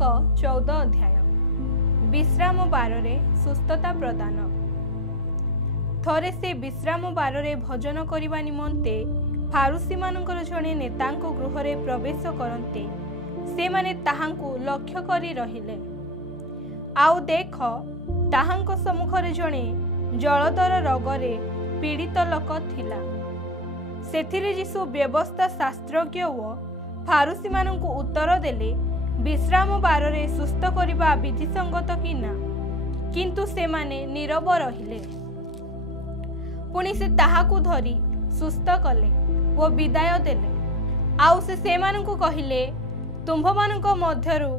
ଲୁକ 14 अध्याय। विश्राम बारे सुस्थता प्रदान। थरे से विश्राम बारे भजन करने निमंते फारुसी मानकर जड़े नेता गृह रे प्रवेश करते से माने ताहांकु लक्ष्य करी रहिले। आउ देख ताहांको सम्मुखरे जड़े जलदर रोगरे पीड़ित लोक थिला। सेथिरे यीशु व्यवस्था शास्त्रज्ञ व फारुसी मानंकु उत्तर देले, विश्राम बारे सुस्थ करने विधिसंगत कि ना, किंतु से माने नीरव रहिले। पुणी से ताहाकु धरी सुस्थ कले वो विदाय देले। आउ से मानंकु कहिले, तुम्भ मानंको मध्यरु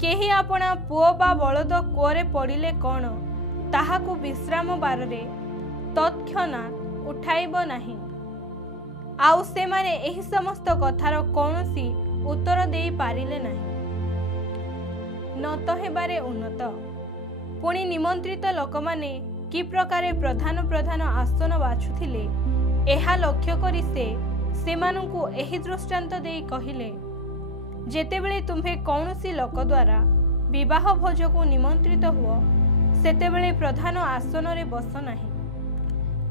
केही आपणा पुओ बा बलद कुओरे पड़िले कौन ताहाकु विश्राम बारे तत्क्षणात उठाइब नाही। आउ से माने एही समस्त कथार कौनसी उत्तर दे पारिले नाही। नत हेबारे उन्नत। पुणी निमंत्रित लोक माने कि प्रकारे प्रधान प्रधान आसन बाछुथिले एहा लक्ष्य करी से मानंकु एही दृष्टांत देई कहिले, जेतेबेले तुम्हे कौनसी लोक द्वारा विवाह भोजकु निमंत्रित हुओ सेतेबेले प्रधान आसन रे बस नाही।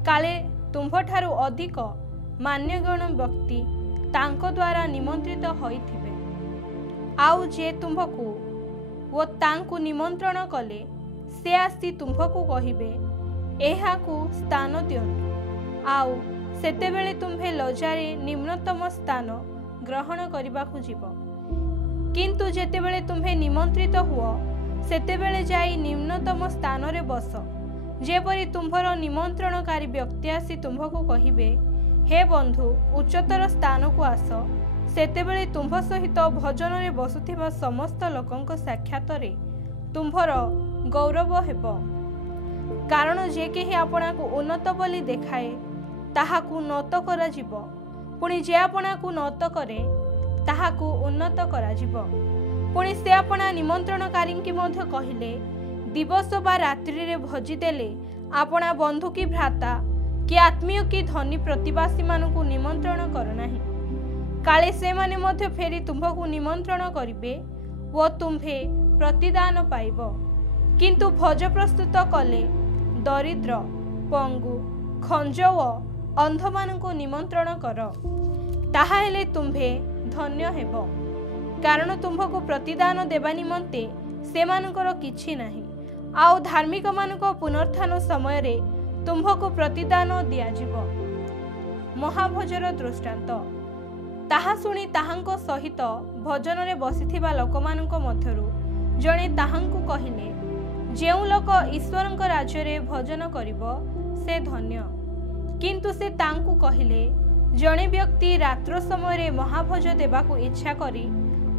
काले तुम्भठारु अधिक मान्यगण व्यक्ति तांको द्वारा निमंत्रित होइथिबे। आउ जे तुम्भकु वो तांकु निमंत्रण कले से आसी तुम्भकु कहिबे, एहाकु स्थान दियंतु। आउ सेतेबेले तुम्भे लजारे निम्नतम स्थान ग्रहण करिबाकु जीव। किंतु जेतेबेले तुम्भे निमंत्रित हुओ सेतेबेले जाई निम्नतम स्थान रे बस, जेपरि तुम्भर निमंत्रणकारी व्यक्ति आसी तुम्भकु कहिबे, हे बंधु उच्चतर स्थान को आस, सेतेबेले तुम्भ सहित भजन रे बसुथिबा समस्त लोकंक साक्षात रे तुम्भर गौरव हेब। कारण जे केही आपणा को उन्नत बोली देखाए ताहाकु नत करा जीव, पुणी जे आपणा को नत करे ताहाकु उन्नत करा जीव। पुणी से आपणा निमंत्रणकारी की मध्य कहिले, दिवस बा रात्रि रे भजी देले आपणा बंधु की भ्राता कि आत्मीय कि धनी प्रतिवासी मानकु निमंत्रण कर नाही। काले से माने मध्य फेरी तुम्भकु निमंत्रण करिवे वो तुम्भे प्रतिदान पाइब। किंतु भोज प्रस्तुत कले दरिद्र पंगु खंज व अंध मानकु निमंत्रण कर, ताहा हेले तुम्भे धन्य हेब। कारण तुम्भकु प्रतिदान देवा निमंते से मानकर किछि नाही। आउ धार्मिक मानक पुनरुत्थान समय रे तुम्भकु प्रतिदान दियाजिब। महाभोजर दृष्टांत। ताहा सुनी ताहांको सहित भोजन रे बसिथिबा लोकमानंको मध्यरु जणे ताहांकु कहिले, जेउ लोक ईश्वरंक राज्य रे भोजन करिबो से धन्य। किंतु से तांकु कहिले, जणे व्यक्ति रात्र समय रे महाभोज देबाकु इच्छा करी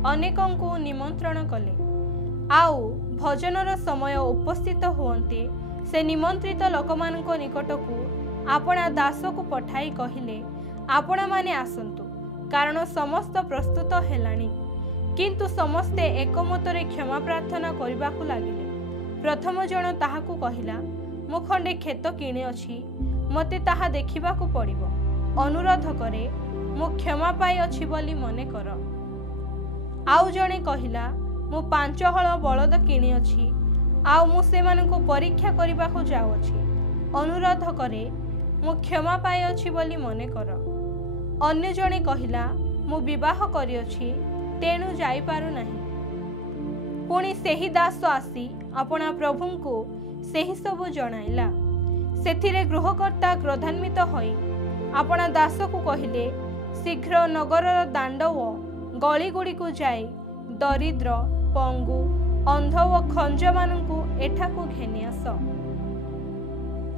अनेकंकु निमंत्रण कले। आउ भोजनर समय उपस्थित हुअन्ते से निमंत्रित लोकमानंको निकटकु आपणा दास को पठाई कहिले, आपण माने आसंतु, कारण समस्त प्रस्तुत हेलाणी। किंतु समस्ते एकमतरे क्षमा प्रार्थना करिबाकु लागिले। प्रथम जन ताहाकु कहिला, मु खंडे खेत किणे अछि, मते ताहा देखिबाकु पड़िबो। अनुरोध करे, मु क्षमा पाई अछि बोली मने कर। आउ जणे कहिला, मु 5 हळ बलद किणे अछि, आउ मु सेमानंको परीक्षा करिबाकु जाउछि। अनुरोध करे, मु क्षमा पाई अछि बोली मने कर। अन्य जणे कहिला, मु विवाह करिअछि, तेणु जाई पारु नाही। पुणी सेही दास आसी आपणा प्रभुंको सेही सबु जणाइला। सेथिरे गृहकर्ता क्रोधान्वित होई आपणा दास को कहिले, शीघ्र नगरर दांड व गली गुड़ी को जाई दरिद्र पंगु अंध व खंज मानंकु एठाकु घेनी आस।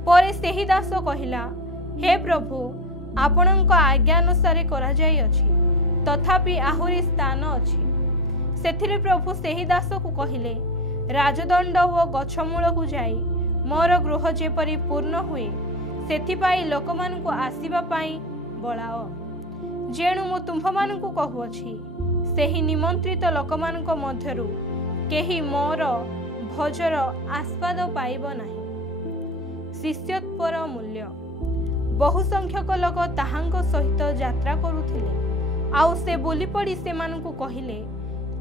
परे सेही दास कहिला, हे प्रभु आपणक आज्ञा अनुसार करा जाई अछि, तथापि आहुरी स्थान अछि। सेथिरे प्रभु सेही दास को कहिले, राजदंड व गछमूल को जाई मोर गृह जेपरि पूर्ण हुए सेथिपाई लोकमानंकु आसीबा पाई बळाओ। जेणु मु तुम्भमानंकु कहुअछि, सेही निमंत्रित लोकमानंक मध्यरु केही मोर भोजर आस्वाद पाइब नाही। शिष्योत्पर मूल्य। बहु संख्यक लोक ताहांक सहित यात्रा करुथिले। आउ से बोली पड़ी से मानकु कहिले,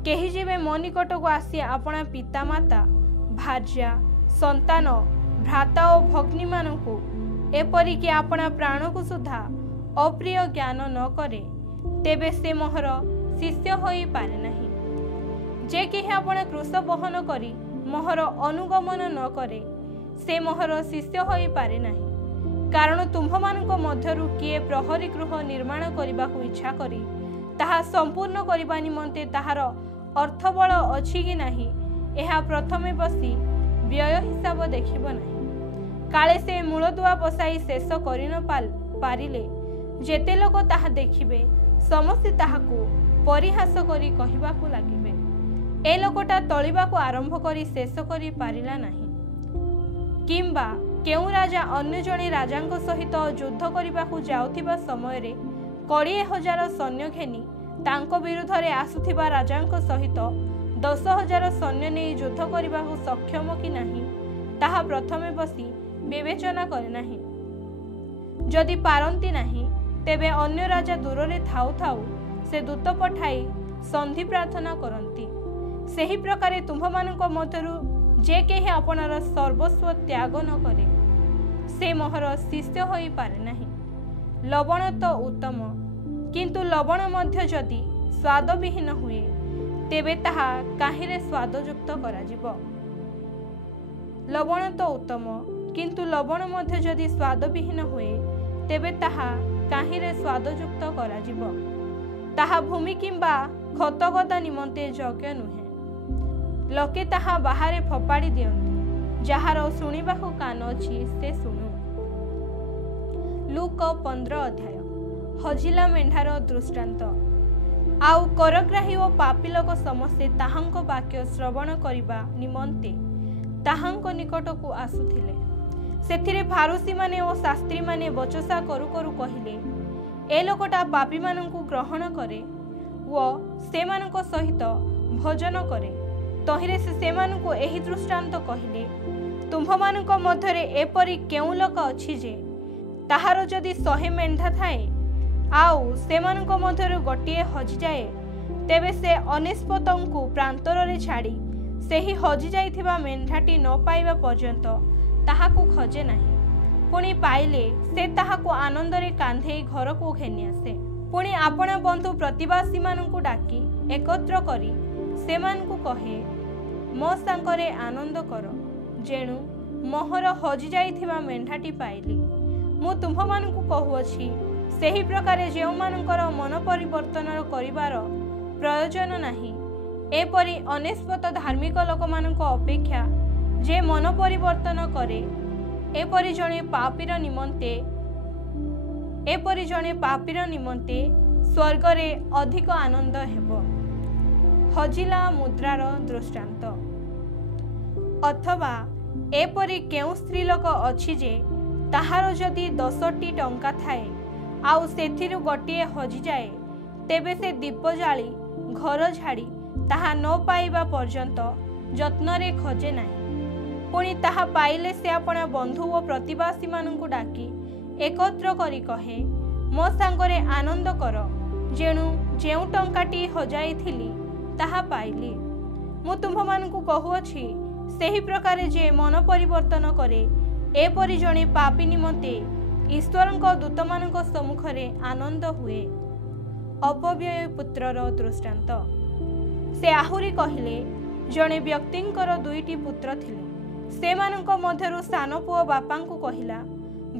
केही जेबे मो निकटक आसी आपणा पितामाता भार्या संतान भ्राता और भग्नी मानकु एपरिक आपणा प्राण को सुधा अप्रिय ज्ञान न करे तेबे से मोहर शिष्य होई पारे नहीं। जे केही आपण क्रूस बहन करी मोहर अनुगमन न करे से मोहर शिष्य होई पारे नहीं। कारण तुम्भ मानक मध्यरु किए प्रहरी गृह निर्माण करने को इच्छा करी ताहा संपूर्ण करने निमंते ताहार अर्थबल अछि कि नाही एहा प्रथमे बसी व्यय हिसाब देखिब नाही। काले से मूलदुआ बसाई शेष करि न पारिले जेते लोक ताहा देखिबे समस्ते ताहाकू परिहास करी कहिबाकू लागिबे ए लोकटा तळिबाकू आरंभ करी शेष करि पारिला नाही। किंबा केउ राजा अन्य जणे राजांक सहित युद्ध करिबाकू जाउथिबा समय रे 20,000 सैन्य घेनी तांको विरुद्ध रे आसुथिबा राजांक सहित 10,000 सैन्य नै युद्ध करिबाकू सक्षम कि नाही ताहा प्रथमे बसी विवेचना करे नाही। जदि पारंती नाही तेबे अन्य राजा दूर रे थाउ थाउ से दूत पठाई संधि प्रार्थना करंती। सेही प्रकारे तुम्भ मानक मध्यरु जे केही आपणार सर्वस्व त्याग न करे से मोहर शिष्य होई पारे नाही। लवण तो उत्तम किंतु लवण मध्य जदि स्वाद विहीन हुए तेबे ताहा काहिरे स्वादयुक्त करा जिवो। लवण तो उत्तम किंतु लवण मध्य जदि स्वाद विहीन हुए तेबे ताहा काहिरे स्वादयुक्त करा जिवो। ताहा भूमि किंबा खतगदा निमंते योग्य नुहे। लोके ताहा बाहरे फपाड़ी दियंतु जहार शुणिबाकू कान अछि से शुणु। लूक 15 अध्याय हजिला मेंढार दृष्टांत। आउ करग्राही और पापी लोक समस्ते ताहांक वाक्य श्रवण करिबा निमंते ताहांक निकटकू आसुथिले। सेथिरे फारुसी माने और शास्त्री माने बचसा करू करू कहिले ए लोकटा पापी मानंकु ग्रहण करे व सेमानक सहित भोजन करे। तहिरे से मानंकु एही दृष्टांत कहिले तुम्भ मानक मध्यरे एपरि केउ लोक अछि जे ताहार जदि 100 मेंढा थाए आउ सेमानक मध्यरु गोटिए हजि जाए तेबे से अनिष्पतंकु प्रांतर रे छाड़ी सेही हजि जाइथिबा मेंढाटी न पाइबा पर्यंत ताहाकू खोजे नाही। पुणी पाइले से ताहाकू आनंद रे कांधे घर को घेनी आसे। पुणी आपण बंधु प्रतिवासी मानकू डाकी एकत्र करी सेमानकू कहे मो सांगरे आनंद कर जेणु मोहर हजि जाइथिबा मेंढाटी पाइली। मु तुम्भ मानकू कहूअछि सेही प्रकारे जेउ मानकर मन परिवर्तन करिवार प्रयोजन नाही एपरि अनिष्पत धार्मिक लोक मानक अपेक्षा जे मन परिवर्तन करे एपरि जणे पापीर निमंते स्वर्ग रे अधिक आनंद हेबो। हजिला मुद्रार दृष्टांत। अथवा एपरि केउ स्त्री लोक अछि जे ताहार जदि 10टी टंका थाए आउ सेथिरु गोटिए हजि जाए तेबे से दीप जाली घर झाड़ी ताहा न पाइबा पर्यंत जत्न रे खोजे नाही। पुणी ताहा पाइले से अपना बंधु और प्रतिवासी मानकू डाकी एकत्र करी कहे मो सांगरे आनंद कर जेणु जेउ टंकाटी हजाइथिली ताहा पाइली। मु तुम्भ मानकू कहूअछि सेही प्रकारे जे मन परिवर्तन करे एपरि जणे पापी निमंते ईश्वरक दूत मानक सम्मुखरे आनंद हुए। अपव्यय पुत्रर दृष्टांत। से आहुरी कहिले जणे व्यक्तिंकर 2टी पुत्र थिले। सेमानक मध्यरु सान पुओ बापांकू कहिला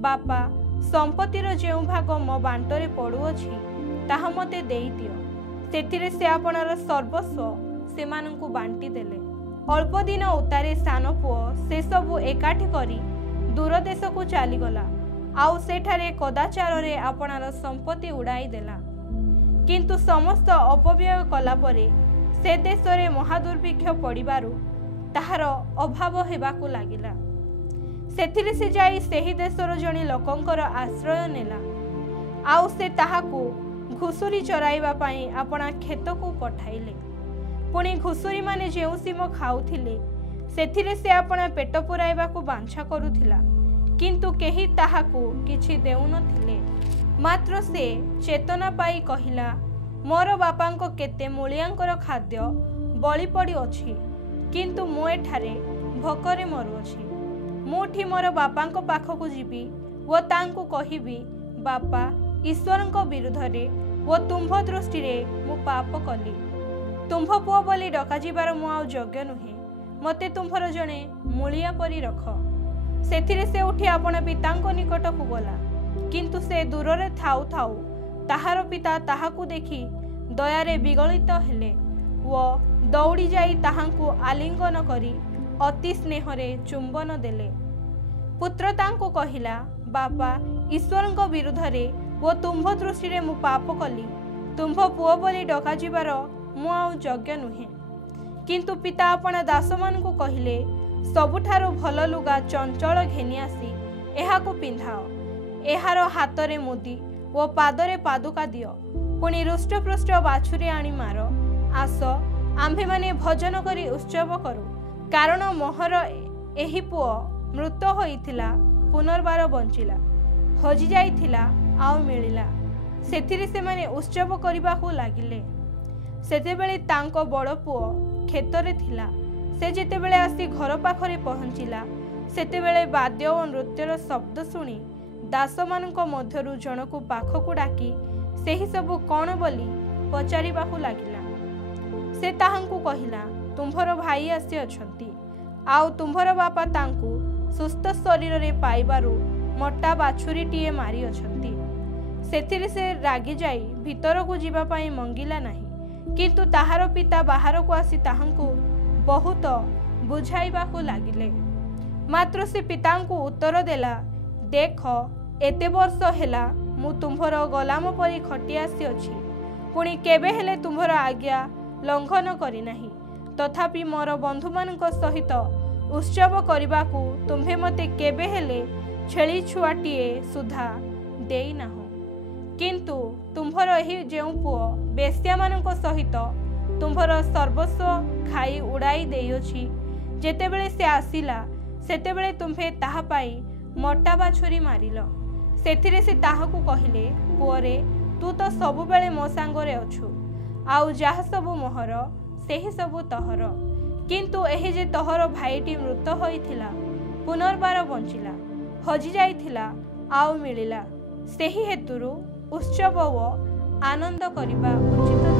बापा संपत्तिर जेउ भाग मो बांटरे पड़ुअछि ताहा मते देई दियो। सेथिरे से आपणर सर्वस्व सेमानकू बांटी देले। अल्प दिन उतारे सान पुओ से सबु एकाठी करी दूर देश को चली गला आउ सेठारे कदाचार रे आपणर संपत्ति उड़ाई देला। किंतु समस्त अपव्यय कला परे से देश रे महादुर्भिक्ष पड़िबारु ताहार अभाव हेबाकू लागिला। सेथिरे से जाई सेही देशर जणे लोकंकर आश्रय नेला आउ से ताहाकू घुसुरी चराइबा पाई आपणा खेतकू पठाइले। पुणी घुसुरी माने जेउ सीम खाउथिले सेथिरे से आपणा पेट पुराइबाकू बांछा करुथिला किंतु केही ताहाकू किछि देउ नथिले। मात्र से चेतना पाई कहिला मोर बापांको केते मूलियांकर खाद्य बलि पड़ुअछि किंतु मु एठारे भोकरे मरुअछि। मुठी मोर बापांको पाखकु जीवी वो तांको कहिबी बापा ईश्वरंक विरुद्धरे वो तुम्भ दृष्टि रे मु पाप कली। तुम्भ पुओ बोली डका जीवार मु आउ योग्य नुहे। मते तुम्भर जणे मूलिया परी रख। सेथिरे से उठी आपण पितांको निकटकु गला किंतु से दूर थाउ थाउ ताहार पिता ताहाकु देखि दयारे विगलित हेले वो दौड़ी जाई ताहांकु आलिंगन करी अति स्नेहरे चुंबन देले। पुत्र तांको कहिला बापा ईश्वरंक विरुद्धरे वो तुम्भ दृष्टि रे मु पाप कली। तुम्भ पुओ बोली डका जीवार मु आउ योग्य नुहे। किंतु पिता आपण दास मानकु कहिले सबुठारु भल लुगा चंचल घेनी आसी एहाकु पिंधाओ। एहार हातरे मुदी ओ पादरे पादुका दियो। पुणी रुष्टपृष्ट बाछुरी आनी मार। आस आम्भे माने भजन करी उत्सव करू। कारण मोहर एही पुओ मृत होइथिला पुनर्बार बंचिला, हजि जाइथिला आउ मिलिला। सेथिरे से माने उत्सव करिबाकु लागिले। सेतेबेले तांको बड़ पुओ खेतरे थिला। से जेतेबेले आसी घर पाखरे पहुंचिला सेतेबेले वाद्य और नृत्यर शब्द शुणी दास मानक मध्यरु जनकु पाखकु डाकी सेही सबु कौन बोली पचारिबाकु लागिला। से ताहांकु कहिला तुम्भर भाई आसी अछंती आउ तुम्भर बापा तांकु सुस्थ शरीर रे पाइबारु मोटा बाछुरीटीए मारी अछंती। सेथिरे से रागी जाई भितर को जीवा पाई मंगिला नाही किंतु ताहार पिता बाहर को आसी ताहांकु बहुत बुझाइबाकु लागिले। मात्र से पितांकु उत्तर देला देख एते वर्ष हेला मु तुम्भर गलाम परी खटी आसी अछि पुणी केबे हेले तुम्भर आज्ञा लंघन करी नाही। तथापि मोर बंधु मानक सहित उत्सव करिबाकू तुम्भे मते केबे हेले छेली छुआटीए सुधा देई नाहो। किंतु तुम्भर एही जेउ पुओ बेश्या मानक सहित तुम्भर सर्वस्व खाई उड़ाई देइयोछि जेतेबेले से आसिला सेतेबेले तुम्भे ताहा पाई मोटा बाछुरी मारिल। सेथिरे से ताहाकू कहिले पुओरे तू तो सबु बेले मो सांगरे अछु आउ जाहा सबु मोहर सेही सबु तहर। किंतु एही जे तहर भाईटी मृत होइथिला पुनर्बार बंचिला, हजि जाइथिला आउ मिलिला। सेही हेतुरु उत्सव ओ आनंद करिबा उचित।